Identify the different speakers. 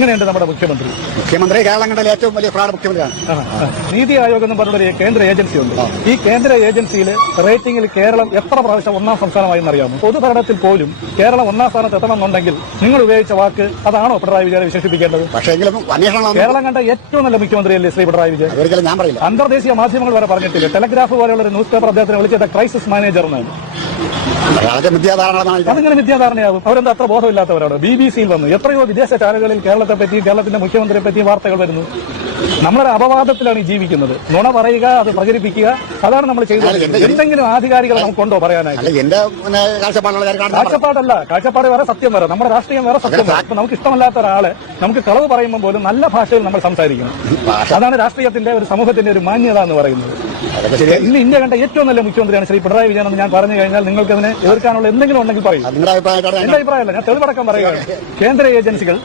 Speaker 1: എങ്ങനെയുണ്ട് നമ്മുടെ മുഖ്യമന്ത്രി?
Speaker 2: മുഖ്യമന്ത്രി കേരളം കണ്ടതിൽ ഏറ്റവും വലിയ ഫ്രാഡ് മുഖ്യമന്ത്രിയാണ്.
Speaker 1: നീതി ആയോഗ് എന്ന് പറഞ്ഞൊരു കേന്ദ്ര ഏജൻസി ഉണ്ട്. ഈ കേന്ദ്ര ഏജൻസിയിൽ റേറ്റിംഗിൽ കേരളം എത്ര പ്രാവശ്യം ഒന്നാം സംസ്ഥാനമായി എന്നറിയാമോ പൊതുഭരണത്തിൽ പോലും കേരളം ഒന്നാം സ്ഥാനത്ത് എത്തണമെന്നുണ്ടെങ്കിൽ നിങ്ങൾ ഉപയോഗിച്ച വാക്ക് അതാണോ പിണറായി വിജയനെ വിശേഷിപ്പിക്കേണ്ടത്?
Speaker 2: പക്ഷേ
Speaker 1: കേരളം കണ്ട ഏറ്റവും നല്ല മുഖ്യമന്ത്രിയല്ലേ ശ്രീ പിണറായി വിജയൻ?
Speaker 2: ഞാൻ പറയില്ല.
Speaker 1: അന്തർദേശീയ മാധ്യമങ്ങൾ വരെ പറഞ്ഞിട്ടില്ല. ടെലഗ്രാഫ് പോലെയുള്ള ഒരു ന്യൂസ് പേപ്പർ അദ്ദേഹത്തിനെ വിളിച്ചത് ക്രൈസിസ് മാനേജർ എന്നാണ്.
Speaker 2: അതൊക്കെ മിഥ്യാധാരണയാകും
Speaker 1: അതിങ്ങനെ വിദ്യാധാരണയാകും? അവരെന്താ അത്ര ബോധമില്ലാത്തവരാണ്? ബി ബി സിയിൽ വന്നു. എത്രയോ വിദേശ ചാനലുകളിൽ കേരളത്തെ പറ്റി കേരളത്തിന്റെ മുഖ്യമന്ത്രിയെ പറ്റി വാർത്തകൾ വരുന്നു. നമ്മളൊരു അപവാദത്തിലാണ് ഈ ജീവിക്കുന്നത്. നുണ പറയുക അത് പ്രചരിപ്പിക്കുക അതാണ് നമ്മൾ ചെയ്തത്. എന്തെങ്കിലും ആധികാരികൾ നമുക്കുണ്ടോ പറയാനായിട്ട്? കാഴ്ചപ്പാടല്ല. കാഴ്ചപ്പാട് വേറെ സത്യം വേറെ. നമ്മുടെ രാഷ്ട്രീയം വേറെ സത്യം വേറെ. ഇപ്പൊ നമുക്ക് ഇഷ്ടമല്ലാത്ത ഒരാളെ നമുക്ക് കളവ് പറയുമ്പോൾ പോലും നല്ല ഭാഷയിൽ നമ്മൾ സംസാരിക്കണം. അതാണ് രാഷ്ട്രീയത്തിന്റെ ഒരു സമൂഹത്തിന്റെ ഒരു മാന്യത എന്ന് പറയുന്നത്. ഇന്ത്യ കണ്ട ഏറ്റവും നല്ല മുഖ്യമന്ത്രിയാണ് ശ്രീ പിണറായി വിജയൻ എന്ന് ഞാൻ പറഞ്ഞു കഴിഞ്ഞാൽ നിങ്ങൾക്ക് അതിനെ എതിർക്കാനുള്ള എന്തെങ്കിലും ഉണ്ടെങ്കിൽ പറയും. എന്റെ അഭിപ്രായമല്ല ഞാൻ തെളിവടക്കം പറയുകയാണ്. കേന്ദ്ര ഏജൻസികൾ.